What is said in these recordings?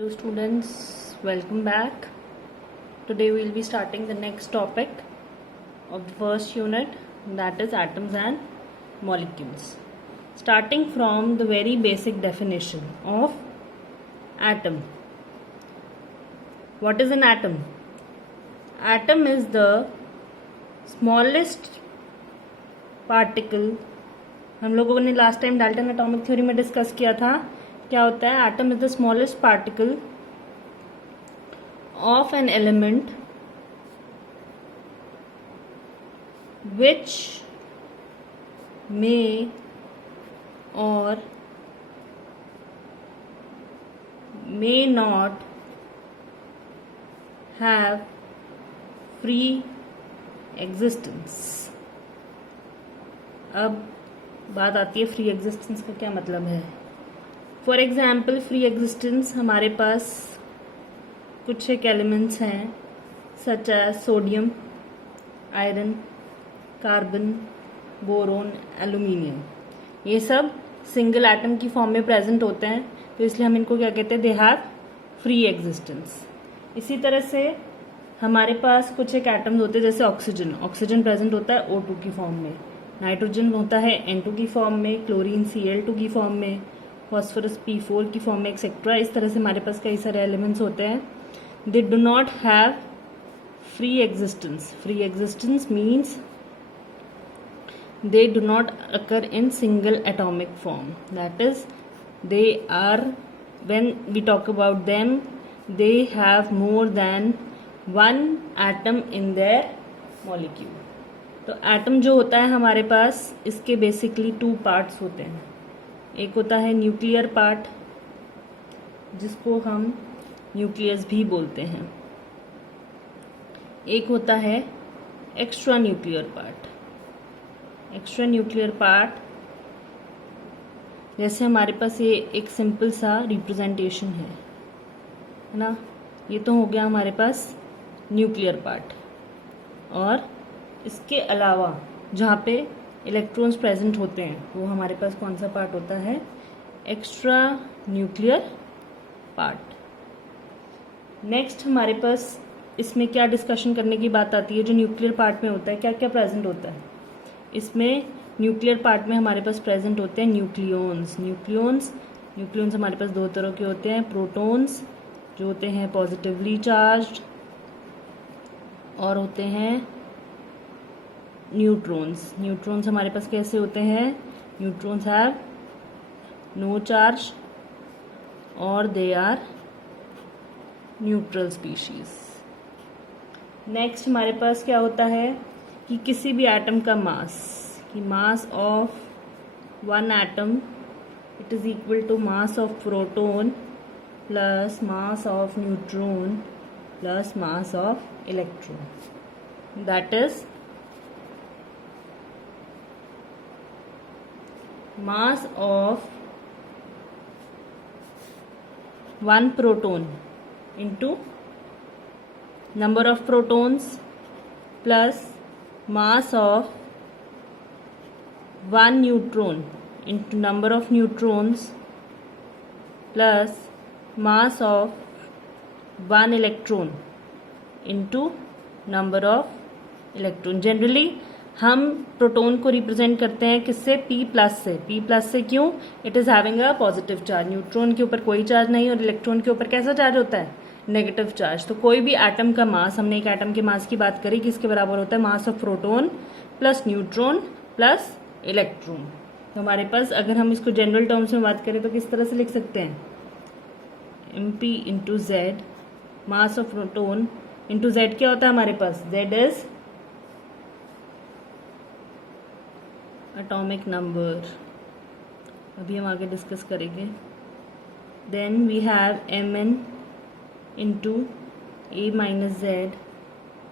Hello students, welcome back. Today we will be starting the next topic of the first unit, that is atoms and molecules. Starting from the very basic definition of atom. What is an atom? Atom is the smallest particle. हम लोगों ने last time Dalton atomic theory में discuss किया था. क्या होता है? Atom is the smallest particle of an element which may और may not have free existence. अब बात आती है फ्री एग्जिस्टेंस का क्या मतलब है. फॉर एग्जाम्पल फ्री एग्जिस्टेंस हमारे पास कुछ एक एलिमेंट्स हैं such as sodium, iron, carbon, boron, aluminium. ये सब सिंगल एटम की फॉर्म में प्रेजेंट होते हैं, तो इसलिए हम इनको क्या कहते हैं? They have free existence. इसी तरह से हमारे पास कुछ एक एटम्स होते हैं जैसे ऑक्सीजन. ऑक्सीजन प्रेजेंट होता है O2 की फॉर्म में, नाइट्रोजन होता है N2 की फॉर्म में, क्लोरीन Cl2 की फॉर्म में, फॉस्फोरस P4 की फॉर्म में, एक्सेट्रा. इस तरह से हमारे पास कई सारे एलिमेंट्स होते हैं. They do not have free existence. Free existence means they do not occur in single atomic form. That is, they are, when we talk about them, they have more than one atom in their molecule. तो atom जो होता है हमारे पास, इसके basically two parts होते हैं. एक होता है न्यूक्लियर पार्ट, जिसको हम न्यूक्लियस भी बोलते हैं. एक होता है extra nuclear part. Extra nuclear part जैसे हमारे पास ये एक सिंपल सा रिप्रेजेंटेशन है ना. ये तो हो गया हमारे पास न्यूक्लियर पार्ट. और इसके अलावा जहाँ पे इलेक्ट्रॉन्स प्रेजेंट होते हैं वो हमारे पास कौन सा पार्ट होता है? Extra nuclear part. नेक्स्ट हमारे पास इसमें क्या डिस्कशन करने की बात आती है? जो न्यूक्लियर पार्ट में होता है क्या क्या प्रेजेंट होता है? इसमें न्यूक्लियर पार्ट में हमारे पास प्रेजेंट होते हैं न्यूक्लियॉन्स. न्यूक्लियॉन्स हमारे पास दो तरह के होते हैं. प्रोटॉन्स जो होते हैं पॉजिटिवली चार्ज्ड, और होते हैं न्यूट्रॉन्स. न्यूट्रॉन्स हमारे पास कैसे होते हैं? न्यूट्रॉन्स हैव नो चार्ज और they are neutral species. Next हमारे पास क्या होता है कि किसी भी एटम का mass of one atom it is equal to mass of proton plus mass of neutron plus mass of electron. That is mass of one proton into number of protons plus mass of one neutron into number of neutrons plus mass of one electron into number of electron. Generally हम proton को represent करते हैं किससे? P+ से. P+ से क्यों? It is having a positive charge. Neutron के ऊपर कोई चार्ज नहीं और इलेक्ट्रॉन के ऊपर कैसा चार्ज होता है? Negative charge. तो कोई भी एटम का मास, हमने एक एटम के मास की बात करी, किसके बराबर होता है? मास of proton plus neutron plus electron. तो हमारे पास अगर हम इसको जनरल टर्म्स में बात करें तो किस तरह से लिख सकते हैं? MP into Z. Mass of proton into Z क्या होता है हमारे पास? Z is atomic number. अभी हम आगे डिस्कस करेंगे. Then we have Mn into A minus Z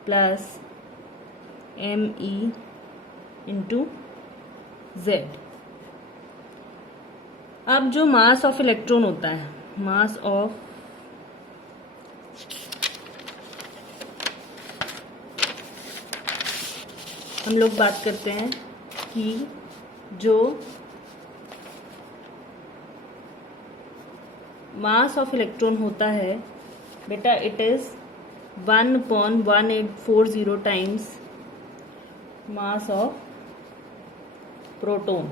plus Me into Z. अब जो मास ऑफ इलेक्ट्रॉन होता है, मास ऑफ हम लोग बात करते हैं कि जो मास ऑफ इलेक्ट्रॉन होता है बेटा, it is 1/1840 times mass of proton.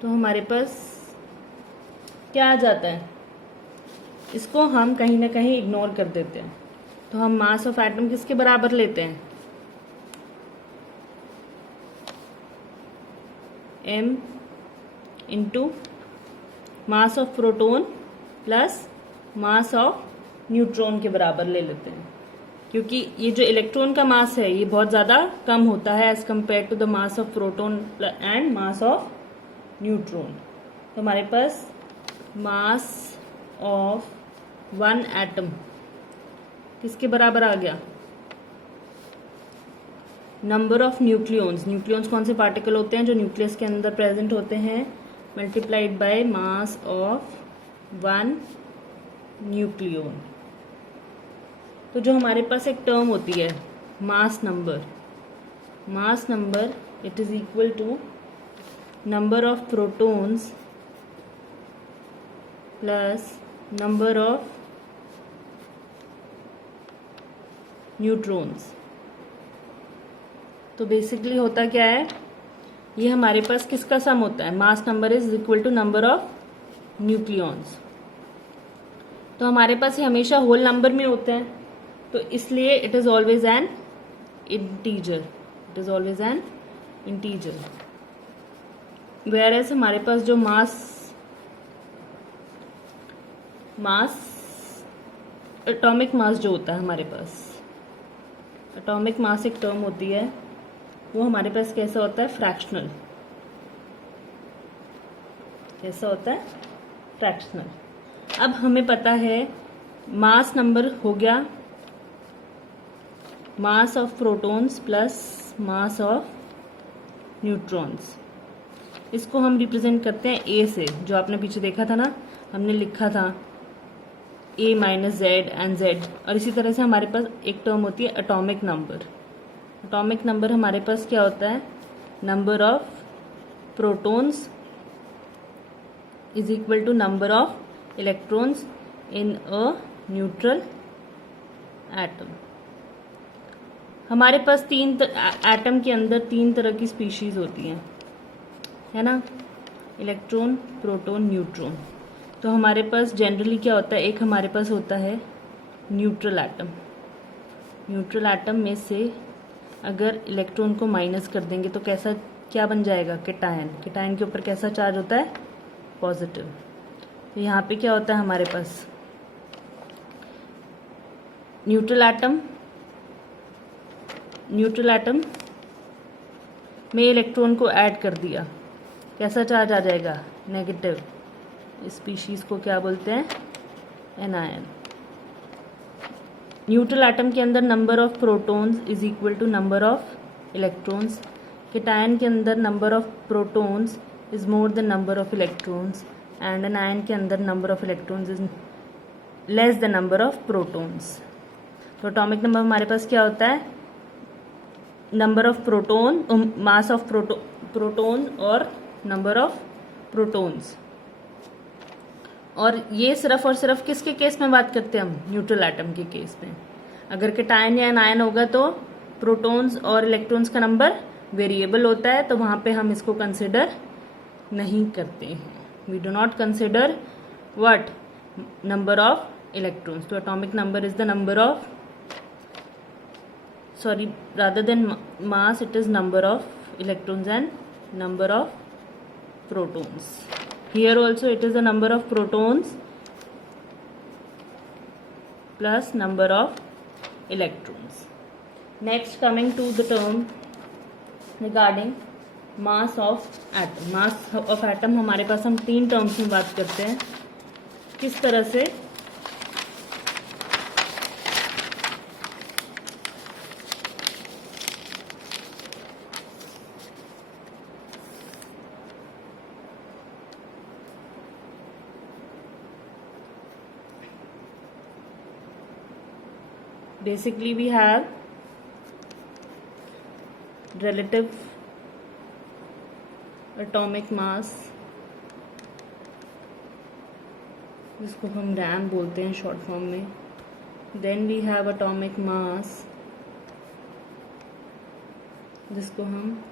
तो हमारे पास क्या आ जाता है, इसको हम कहीं ना कहीं इग्नोर कर देते हैं। तो हम मास ऑफ एटम किसके बराबर लेते हैं, m into mass of proton plus mass of neutron के बराबर ले लेते हैं, क्योंकि ये जो इलेक्ट्रॉन का मास है ये बहुत ज़्यादा कम होता है as compare to the mass of proton and mass of neutron. तो हमारे पास मास ऑफ वन एटम किसके बराबर आ गया, नंबर ऑफ न्यूक्लियॉन्स। न्यूक्लियॉन्स कौन से पार्टिकल होते हैं, जो न्यूक्लियस के अंदर प्रेजेंट होते हैं, multiplied by mass of one nucleon. तो जो हमारे पास एक टर्म होती है mass number, mass number it is equal to number of protons plus number of neutrons. तो बेसिकली होता क्या है, ये हमारे पास किसका सम होता है, mass number is equal to number of nucleons. तो हमारे पास ये हमेशा होल नंबर में होते हैं, तो इसलिए it is always an integer, it is always an integer. Whereas हमारे पास जो मास एटॉमिक मास जो होता है, हमारे पास एटॉमिक मास एक टर्म होती है, वो हमारे पास कैसा होता है, फ्रैक्शनल। कैसा होता है, फ्रैक्शनल। अब हमें पता है मास नंबर हो गया mass of protons plus mass of neutrons. इसको हम रिप्रेजेंट करते हैं ए से, जो आपने पीछे देखा था ना, हमने लिखा था a minus Z and Z. और इसी तरह से हमारे पास एक टर्म होती है एटॉमिक नंबर। एटॉमिक नंबर हमारे पास क्या होता है, number of protons is equal to number of electrons in a neutral atom. हमारे पास एटम के अंदर तीन तरह की स्पीशीज होती हैं, है ना, इलेक्ट्रॉन, प्रोटॉन, न्यूट्रॉन। तो हमारे पास जनरली क्या होता है, एक हमारे पास होता है न्यूट्रल एटम। न्यूट्रल एटम में से अगर इलेक्ट्रॉन को माइनस कर देंगे तो कैसा क्या बन जाएगा, केटायन। केटायन के ऊपर कैसा चार्ज होता है, पॉजिटिव। तो यहाँ पे क्या होता है हमारे पास, न्यूट्रल एटम में इलेक्ट्रॉन को ऐड कर दिया, कैसा चार्ज आ जाएगा, नेगेटिव। स्पीशीज को क्या बोलते हैं, एनायन। न्यूट्रल एटम के अंदर number of protons is equal to number of electrons. Cation के अंदर number of protons is more than number of electrons, and anion के अंदर number of electrons is less than number of protons. तो atomic number हमारे पास क्या होता है, number of proton, mass of proton और नंबर ऑफ प्रोटॉन्स। और ये सिर्फ और सिर्फ किसके केस में बात करते हैं हम, न्यूट्रल एटम के केस में। अगर केटायन या एनायन होगा तो प्रोटॉन्स और इलेक्ट्रॉन्स का नंबर वेरिएबल होता है, तो वहाँ पे हम इसको कंसिडर नहीं करते हैं। We do not consider what, number of electrons. तो atomic number is the number of, sorry, rather than mass it is number of electrons and number of protons. Here also it is the number of protons plus number of electrons. Next, coming to the term regarding mass of atom. Mass of atom हमारे पास हम तीन terms में बात करते हैं, किस तरह से, basically we have relative atomic mass, जिसको हम रैम बोलते हैं शॉर्ट फॉर्म में. Then we have atomic mass, जिसको हम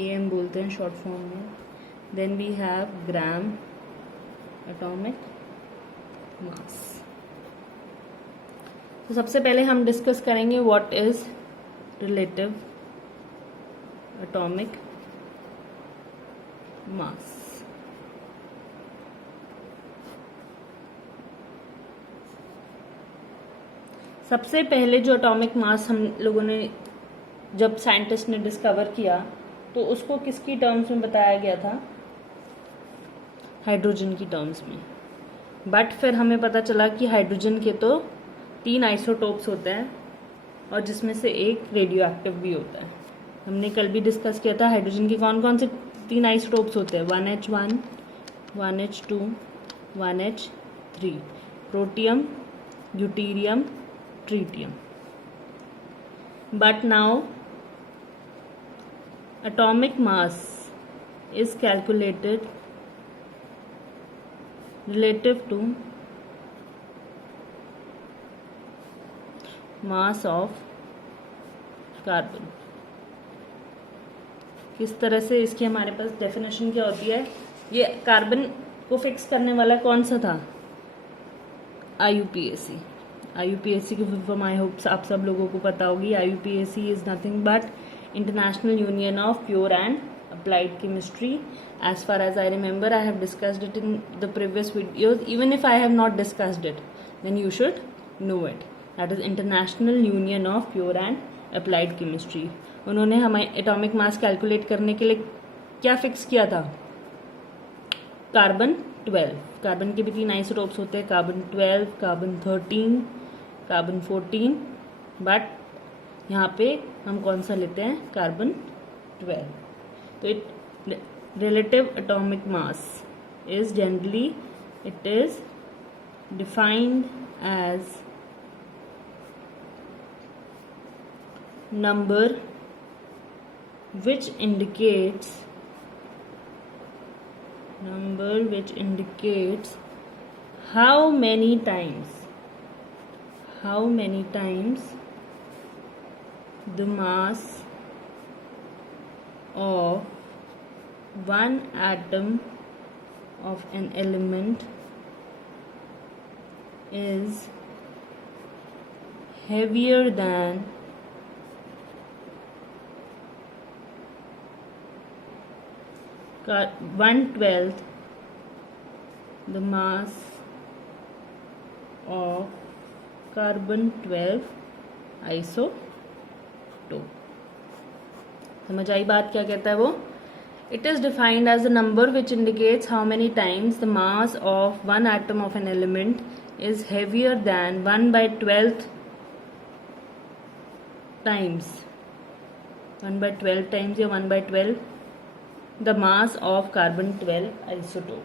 एम बोलते हैं शॉर्ट फॉर्म में. Then we have gram atomic mass. तो सबसे पहले हम डिस्कस करेंगे what is relative atomic mass. सबसे पहले जो एटॉमिक मास हम लोगों ने जब साइंटिस्ट ने डिस्कवर किया तो उसको किसकी टर्म्स में बताया गया था? हाइड्रोजन की टर्म्स में. बट फिर हमें पता चला कि हाइड्रोजन के तो 3 आइसोटोप्स होते हैं और जिसमें से एक रेडियो एक्टिव भी होता है. हमने कल भी डिस्कस किया था हाइड्रोजन के कौन कौन से 3 आइसोटोप्स होते हैं. 1H1, 1H2, 1H3. Protium, deuterium, tritium. But now atomic mass is calculated relative to mass of carbon. किस तरह से इसकी हमारे पास डेफिनेशन क्या होती है? ये कार्बन को फिक्स करने वाला कौन सा था? IUPAC. IUPAC की फुल फॉर्म आई होप आप सब लोगों को पता होगी. IUPAC is nothing but International Union of Pure and Applied Chemistry. As far as I remember I have discussed it in the previous videos. Even if I have not discussed it then you should know it. That is International Union of Pure and Applied Chemistry. उन्होंने हमें atomic mass calculate करने के लिए क्या fix किया था? Carbon 12. Carbon के भी 3 आइसोटोप्स होते हैं, कार्बन 12, कार्बन 13, कार्बन 14. बट यहाँ पे हम कौन सा लेते हैं? कार्बन 12. तो it relative atomic mass is generally it is defined as number which indicates how many times the mass of one atom of an element is heavier than 1/12 the mass of carbon 12 isotope. समझ आई बात? क्या कहता है वो? It is defined as a number which indicates how many times the mass of one atom of an element is heavier than 1/12 times. 1/12 times या 1/12 the mass of carbon 12 isotope.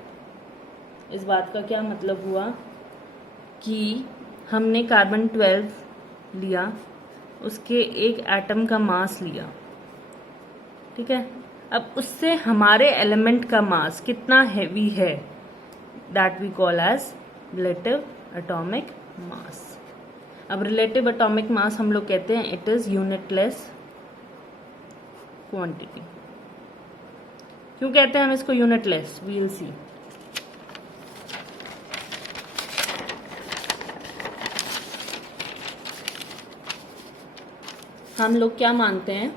इस बात का क्या मतलब हुआ कि हमने कार्बन 12 लिया, उसके एक एटम का मास लिया, ठीक है. अब उससे हमारे एलिमेंट का मास कितना हैवी है, that we call as relative atomic mass. अब रिलेटिव एटॉमिक मास हम लोग कहते हैं इट इज यूनिटलेस क्वांटिटी. क्यों कहते हैं हम इसको यूनिटलेस? We will see. हम लोग क्या मानते हैं?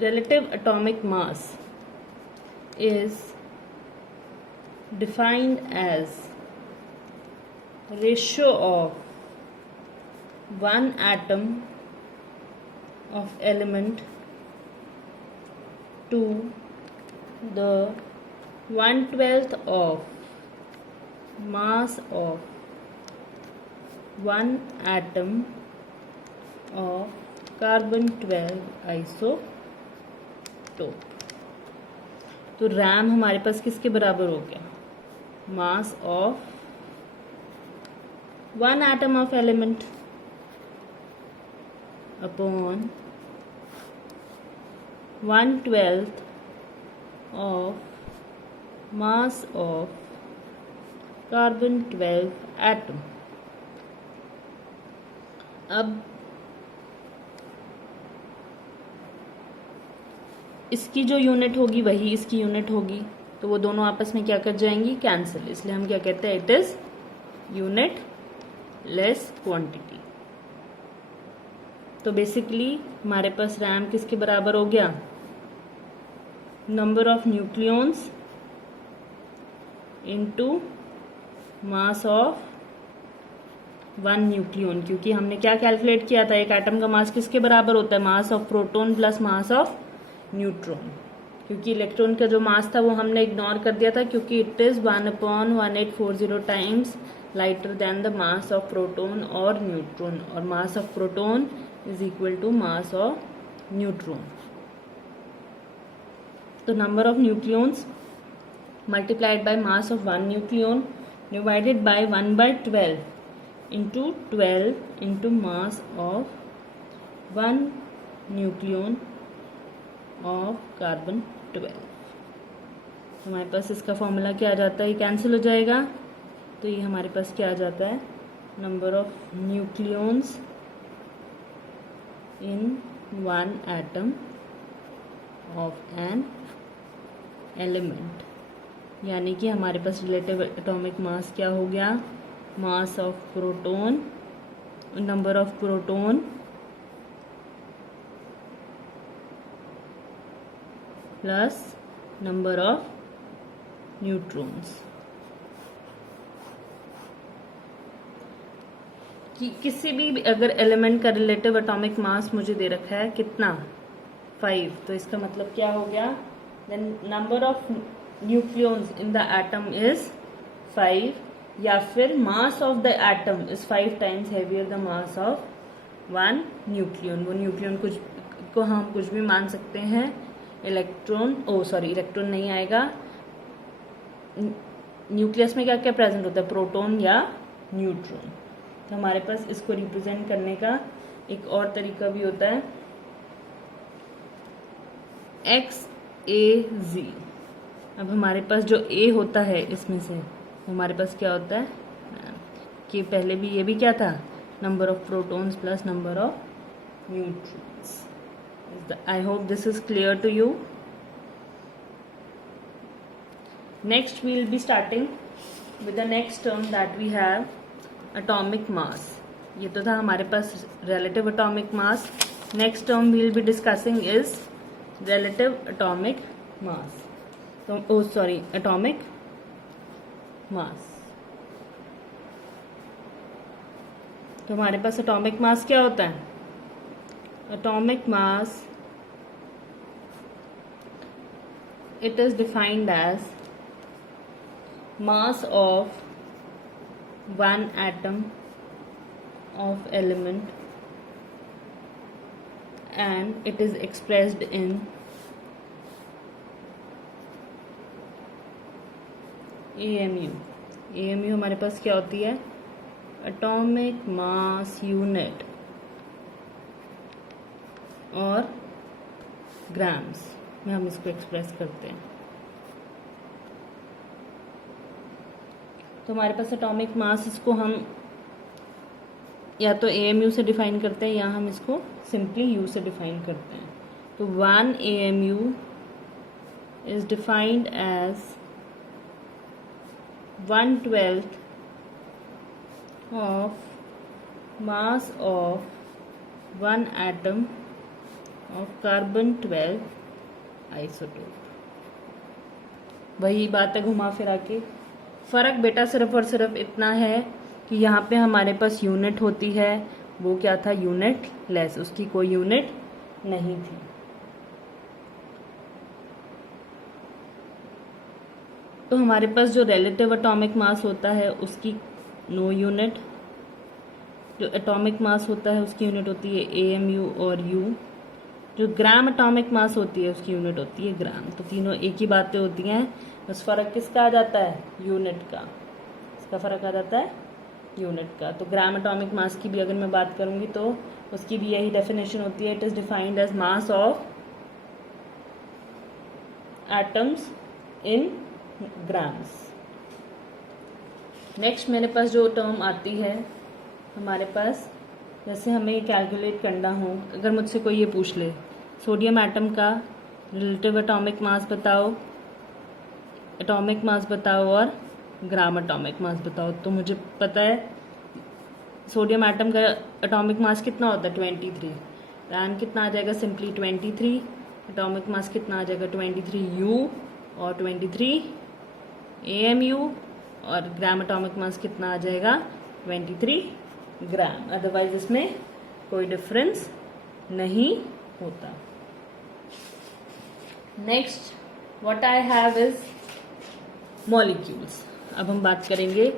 Relative atomic mass is defined as ratio of one atom of element to the 1/12 of mass of one atom of carbon 12 isotope. तो रैम हमारे पास किसके बराबर हो गया? मास of one atom of element upon 1/12 of mass of carbon 12 atom. अब इसकी जो unit होगी वही इसकी यूनिट होगी, तो वो दोनों आपस में क्या कर जाएंगी, कैंसिल। इसलिए हम क्या कहते हैं, it is unit less quantity. तो बेसिकली हमारे पास रैम किसके बराबर हो गया, number of nucleons into mass of 1 nucleon, क्योंकि हमने क्या कैलकुलेट किया था, एक एटम का मास किसके बराबर होता है, मास of proton plus mass of neutron. क्योंकि इलेक्ट्रॉन का जो मास था वो हमने इग्नोर कर दिया था, क्योंकि it is 1/1840 times lighter than the mass of proton और न्यूट्रॉन, और mass of proton is equal to mass of neutron. तो number of nucleons multiplied by mass of 1 nucleon divided by 1/12 into 12 into mass of 1 nucleon of carbon 12। हमारे पास इसका formula क्या आ जाता है, ये cancel हो जाएगा, तो ये हमारे पास क्या आ जाता है, number of nucleons in 1 atom of an element. यानी कि हमारे पास रिलेटिव एटॉमिक मास क्या हो गया, मास of proton, number of proton plus number of neutrons. कि किसी भी अगर एलिमेंट का रिलेटिव एटॉमिक मास मुझे दे रखा है कितना, 5, तो इसका मतलब क्या हो गया, then number of nucleons in the atom is 5, या फिर mass of the atom is 5 times heavier the mass of 1 nucleon. वो न्यूक्लियन कुछ को हम कुछ भी मान सकते हैं, इलेक्ट्रॉन, इलेक्ट्रॉन नहीं आएगा, न्यूक्लियस में क्या क्या प्रेजेंट होता है, प्रोटॉन या न्यूट्रॉन। तो हमारे पास इसको रिप्रेजेंट करने का एक और तरीका भी होता है, XAZ। अब हमारे पास जो A होता है इसमें से हमारे पास क्या होता है, कि पहले भी ये भी क्या था, number of protons plus number of neutrons. I hope this is clear to you. Next we will be starting with the next term that we have atomic mass. ये तो था हमारे पास relative atomic mass. Next term we will be discussing is relative atomic mass, तो atomic mass. तो हमारे पास atomic mass क्या होता है, atomic mass it is defined as mass of 1 atom of element and it is expressed in AMU। AMU हमारे पास क्या होती है, एटॉमिक मास यूनिट, और ग्राम्स में हम इसको एक्सप्रेस करते हैं। तो हमारे पास एटॉमिक मास, इसको हम या तो AMU से डिफाइन करते हैं या हम इसको सिंपली U से डिफाइन करते हैं। तो 1 AMU is defined as 1/12 of mass of 1 atom of carbon 12 isotope. वही बात है घुमा फिरा के, फर्क बेटा सिर्फ और सिर्फ इतना है कि यहाँ पे हमारे पास यूनिट होती है, वो क्या था, यूनिट लेस, उसकी कोई यूनिट नहीं थी। तो हमारे पास जो रिलेटिव एटॉमिक मास होता है उसकी नो यूनिट, जो एटॉमिक मास होता है उसकी यूनिट होती है AMU और U, जो ग्राम एटॉमिक मास होती है उसकी यूनिट होती है ग्राम। तो तीनों एक ही बातें होती हैं, बस फर्क किसका आ जाता है, यूनिट का, इसका फर्क आ जाता है यूनिट का। तो ग्राम एटॉमिक मास की भी अगर मैं बात करूंगी तो उसकी भी यही डेफिनेशन होती है, it is defined as mass of atoms in grams. Next मेरे पास जो टर्म आती है हमारे पास, जैसे हमें ये कैलकुलेट करना हो, अगर मुझसे कोई ये पूछ ले सोडियम एटम का रिलेटिव एटॉमिक मास बताओ, एटॉमिक मास बताओ और ग्राम एटॉमिक मास बताओ, तो मुझे पता है सोडियम एटम का एटॉमिक मास कितना होता है 23, रैम कितना आ जाएगा सिंपली 23, एटॉमिक मास कितना आ जाएगा 23 U और 23 AMU, और ग्राम एटॉमिक मास कितना आ जाएगा 23 ग्राम। अदरवाइज इसमें कोई डिफरेंस नहीं होता। Next what I have is molecules. अब हम बात करेंगे,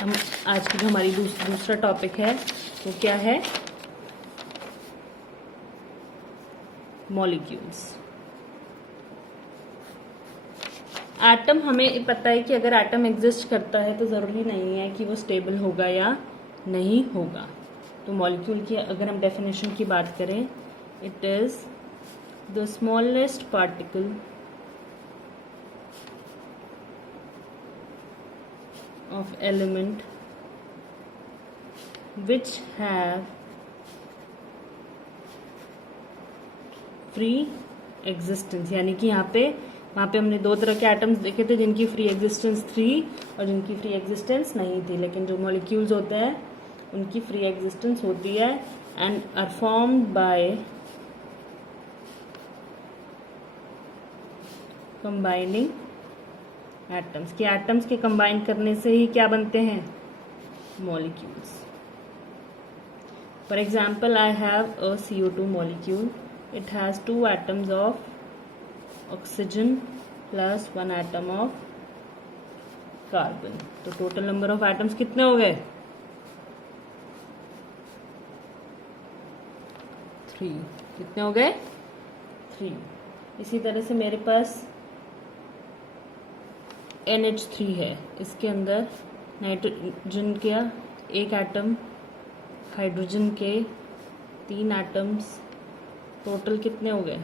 हम आज की जो हमारी दूसरा टॉपिक है वो क्या है, मॉलिक्यूल्स। एटम, हमें पता है कि अगर एटम एग्जिस्ट करता है तो ज़रूरी नहीं है कि वो स्टेबल होगा या नहीं होगा। तो मॉलिक्यूल की अगर हम डेफिनेशन की बात करें, it is the smallest particle of element which have free existence, यानी कि वहाँ पे हमने दो तरह के एटम्स देखे थे जिनकी फ्री एग्जिस्टेंस थी और जिनकी फ्री एग्जिस्टेंस नहीं थी, लेकिन जो मॉलिक्यूल्स होते हैं उनकी फ्री एग्जिस्टेंस होती है and are formed by combining atoms, कि एटम्स के कंबाइन करने से ही क्या बनते हैं, molecules. For example I have a CO2 molecule, it has 2 atoms of oxygen plus 1 atom of carbon। तो टोटल नंबर ऑफ एटम्स कितने हो गए 3। कितने हो गए 3। इसी तरह से मेरे पास NH3 है, इसके अंदर नाइट्रोजन का 1 एटम, हाइड्रोजन के 3 एटम्स, टोटल कितने हो गए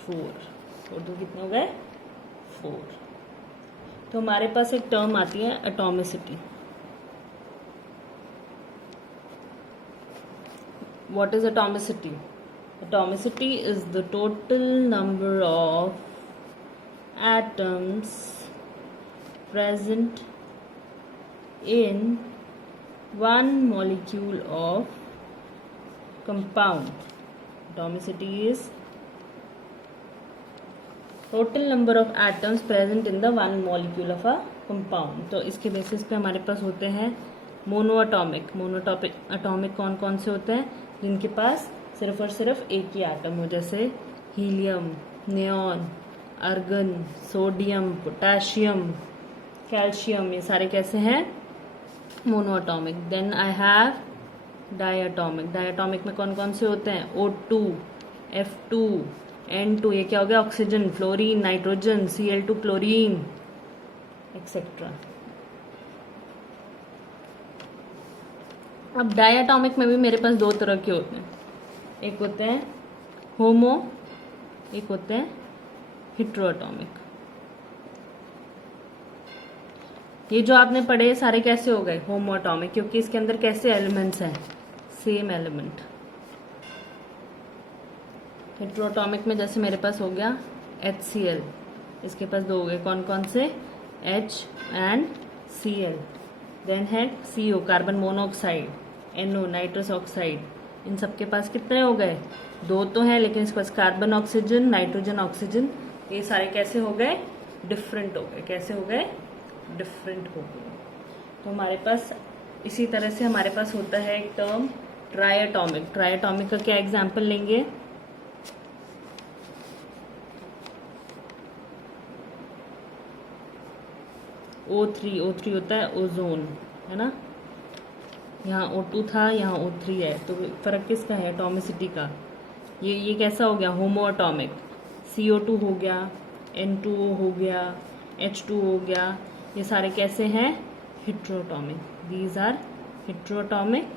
4। टोटल कितने हो गए 4। तो हमारे पास एक टर्म आती है atomicity. What is atomicity? Atomicity is the total number of atoms present in one molecule of compound. Atomicity is total number of atoms present in the one molecule of a compound। तो इसके basis पे हमारे पास होते हैं monoatomic. Atomic कौन कौन से होते हैं, जिनके पास सिर्फ और सिर्फ एक ही एटम हो, जैसे helium, neon, argon, sodium, potassium, calcium, ये सारे कैसे हैं monoatomic. Then I have diatomic. Diatomic में कौन कौन से होते हैं, O2, F2, N2, ये क्या हो गया oxygen, fluorine, nitrogen, Cl2 chlorine etcetera. अब डायटॉमिक में भी मेरे पास 2 तरह के होते हैं, एक होते हैं होमो, एक होते हैं हेट्रोएटॉमिक। ये जो आपने पढ़े सारे कैसे हो गए होमोएटॉमिक, क्योंकि इसके अंदर कैसे एलिमेंट्स हैं, सेम एलिमेंट। हेट्रोएटॉमिक में जैसे मेरे पास हो गया HCl, इसके पास 2 हो गए, कौन कौन से, H एंड Cl। देन है CO, carbon monoxide, NO, nitrous oxide. इन सब के पास कितने हो गए, 2 तो हैं, लेकिन इसके पास कार्बन ऑक्सीजन, नाइट्रोजन ऑक्सीजन, ये सारे कैसे हो गए, डिफरेंट हो गए। कैसे हो गए, डिफरेंट हो गए। तो हमारे पास इसी तरह से हमारे पास होता है एक टर्म ट्राइएटॉमिक। ट्राइएटॉमिक का क्या एग्जांपल लेंगे, O3 होता है ओजोन, है ना, यहाँ O2 था, यहाँ O3 है, तो फर्क किसका है, एटॉमिसिटी का। ये कैसा हो गया होमोएटॉमिक। CO2 हो गया, N2O हो गया, H2 हो गया, ये सारे कैसे हैं, heteroatomic. These are heteroatomic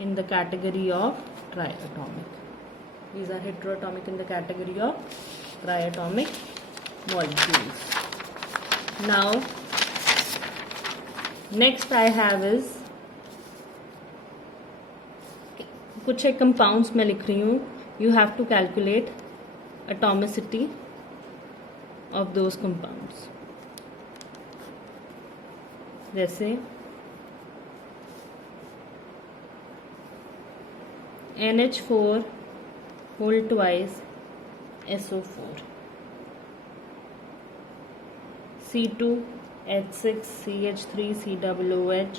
in the category of triatomic. These are heteroatomic in the category of triatomic molecules. Now next I have is कुछ एक कंपाउंड्स में लिख रही हूँ. You have to calculate atomicity of those compounds. जैसे NH4 whole twice SO4, C2H6 CH3 COOH,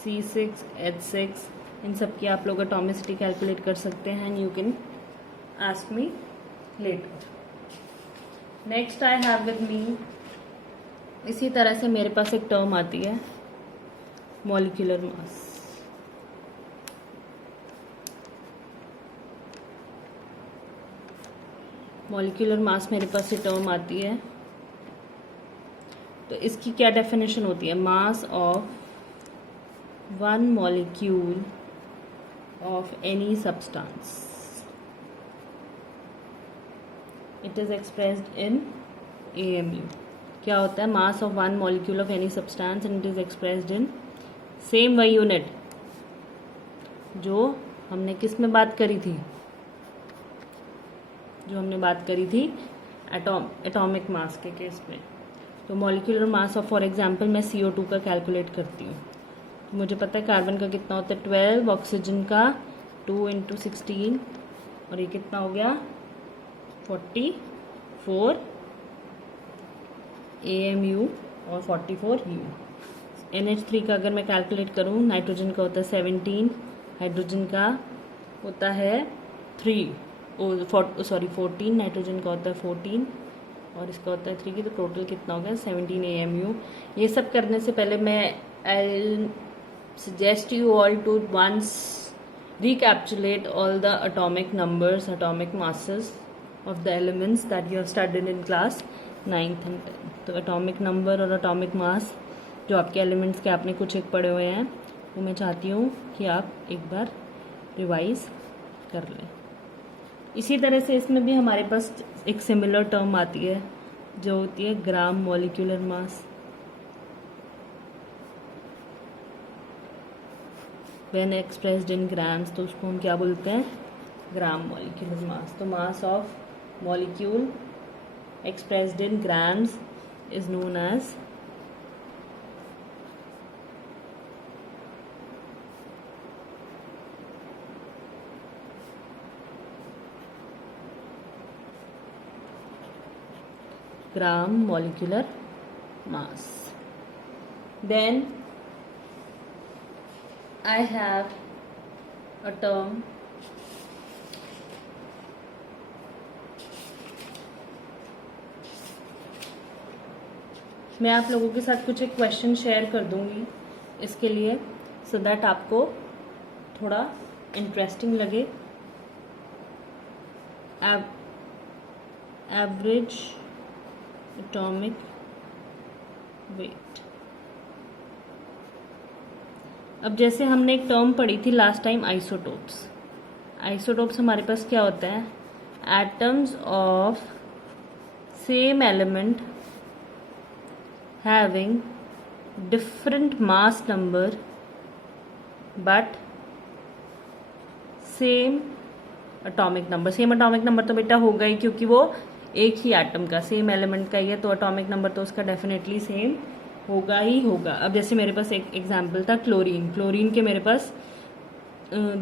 C6H6, इन सब की आप लोग एटॉमिसिटी कैलकुलेट कर सकते हैं. And you can ask me later. Next I have with me, इसी तरह से मेरे पास एक टर्म आती है मॉलिक्यूलर मास. मॉलिक्यूलर मास मेरे पास ये टर्म आती है. तो इसकी क्या डेफिनेशन होती है? मास of one molecule of any substance. It is expressed in AMU. क्या होता है? mass of one molecule of any substance and it is expressed in same वही यूनिट जो हमने किस में बात करी थी? जो हमने बात करी थी एटॉमिक मास के केस में. तो molecular mass of for example मैं CO2 का कैलकुलेट करती हूँ. मुझे पता है कार्बन का कितना होता है 12, ऑक्सीजन का 2 × 16, और ये कितना हो गया 44 AMU और 44 U. NH3 का अगर मैं कैलकुलेट करूँ, नाइट्रोजन का होता है 17, हाइड्रोजन का होता है 14, नाइट्रोजन का होता है 14 और इसका होता है 3 की. तो टोटल कितना हो गया 17 AMU. ये सब करने से पहले मैं I'll suggest you all to once recapitulate all the atomic numbers, atomic masses of the elements that you have studied in class 9th and 10th. तो atomic number और atomic mass जो आपके elements के आपने कुछ एक पढ़े हुए हैं वो मैं चाहती हूँ कि आप एक बार रिवाइज कर लें. इसी तरह से इसमें भी हमारे पास एक सिमिलर टर्म आती है जो होती है gram molecular mass. When expressed in grams, तो उसको हम क्या बोलते हैं? Gram molecular mass. तो mass of molecule expressed in grams is known as gram molecular mass. Then I have a term मैं आप लोगों के साथ कुछ एक क्वेश्चन शेयर कर दूंगी इसके लिए, सो दैट आपको थोड़ा इंटरेस्टिंग लगे. Average atomic wait. अब जैसे हमने एक टर्म पढ़ी थी लास्ट टाइम आइसोटोप्स. आइसोटोप्स हमारे पास क्या होता है? Atoms of same element having different mass number but same atomic number. Same atomic number तो बेटा होगा ही क्योंकि वो एक ही एटम का सेम एलिमेंट का ही है, तो एटॉमिक नंबर तो उसका डेफिनेटली सेम होगा ही होगा. अब जैसे मेरे पास एक एग्जाम्पल था क्लोरीन. क्लोरीन के मेरे पास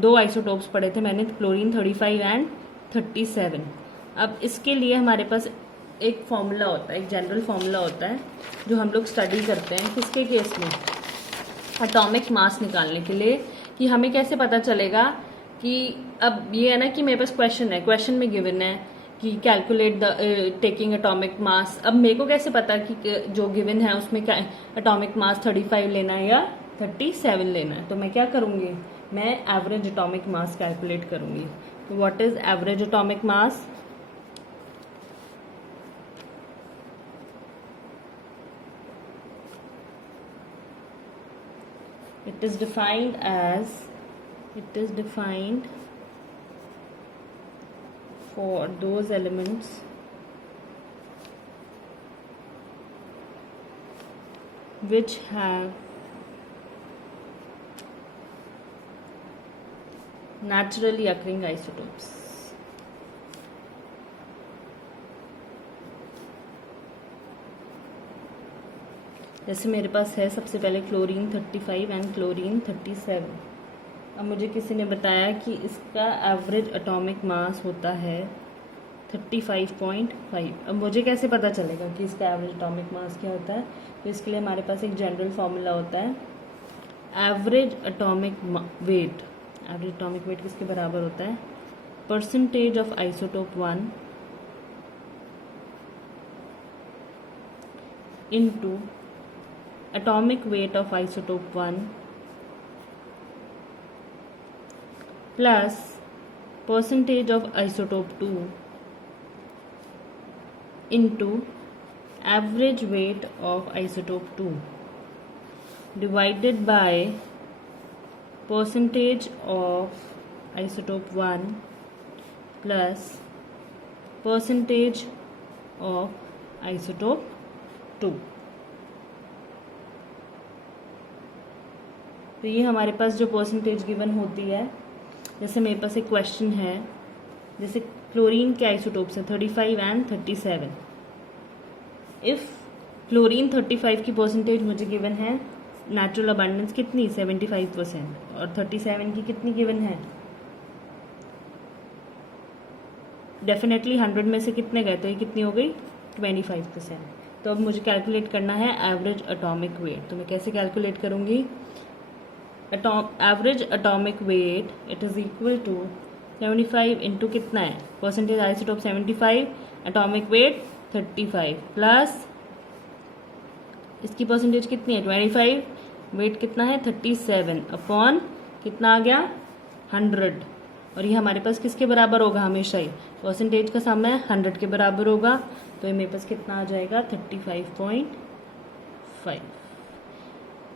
2 आइसोटोप्स पढ़े थे मैंने, क्लोरीन 35 एंड 37. अब इसके लिए हमारे पास एक फॉर्मूला होता है, एक जनरल फॉर्मूला होता है जो हम लोग स्टडी करते हैं किसके केस में? एटॉमिक मास निकालने के लिए. कि हमें कैसे पता चलेगा कि अब ये है ना कि मेरे पास क्वेश्चन है, क्वेश्चन में गिवन है कि calculate the taking atomic mass. अब मेरे को कैसे पता कि जो गिवन है उसमें क्या एटॉमिक मास 35 लेना है या 37 लेना है? तो मैं क्या करूँगी? मैं एवरेज एटॉमिक मास कैलकुलेट करूँगी. तो what is average atomic mass? It is defined for those elements which have naturally occurring isotopes. जैसे मेरे पास है सबसे पहले क्लोरीन 35 एंड क्लोरीन 37। अब मुझे किसी ने बताया कि इसका एवरेज एटॉमिक मास होता है 35.5। अब मुझे कैसे पता चलेगा कि इसका एवरेज एटॉमिक मास क्या होता है? तो इसके लिए हमारे पास एक जनरल फॉर्मूला होता है, average atomic wait. Average atomic wait किसके बराबर होता है? Percentage of isotope 1 into atomic weight of isotope 1 plus percentage of isotope 2 into average weight of isotope 2 divided by percentage of isotope 1 plus percentage of isotope 2। तो ये हमारे पास जो percentage given होती है, जैसे मेरे पास एक क्वेश्चन है, जैसे क्लोरीन के आइसोटोप्स हैं 35 एंड 37। इफ़ क्लोरीन 35 की परसेंटेज मुझे गिवन है, नेचुरल अबंडेंस कितनी 75%, और 37 की कितनी गिवन है? डेफिनेटली 100 में से कितने गए, तो ये कितनी हो गई 25%। तो अब मुझे कैलकुलेट करना है एवरेज एटॉमिक वेट। तो मैं कैसे कैलकुलेट करूँगी? Average atomic weight it is equal to 75 into कितना है, percentage isotope 75, atomic weight 35 plus इसकी परसेंटेज कितनी है 25, वेट कितना है 37 अपॉन कितना आ गया 100। और ये हमारे पास किसके बराबर होगा? हमेशा ही परसेंटेज का सम है 100 के बराबर होगा। तो ये मेरे पास कितना आ जाएगा 35.5।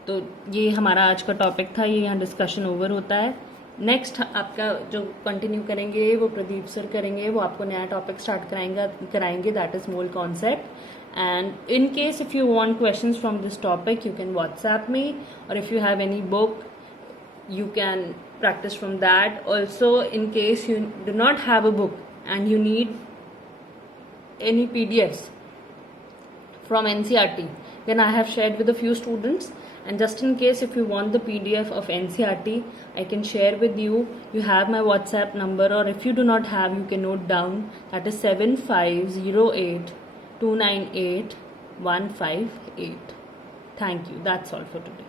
तो ये हमारा आज का टॉपिक था, ये यहाँ डिस्कशन ओवर होता है। नेक्स्ट आपका जो कंटिन्यू करेंगे वो प्रदीप सर करेंगे, वो आपको नया टॉपिक स्टार्ट कराएंगे that is mole concept. And in case if you want questions from this topic you can WhatsApp me, और if you have any book you can practice from that. Also, in case you do not have a book and you need any PDFs from NCERT, then I have shared with a few students, and just in case if you want the PDF of NCERT I can share with you. You have my WhatsApp number, or if you do not have you can note down, that is 7508298158. Thank you. That's all for today.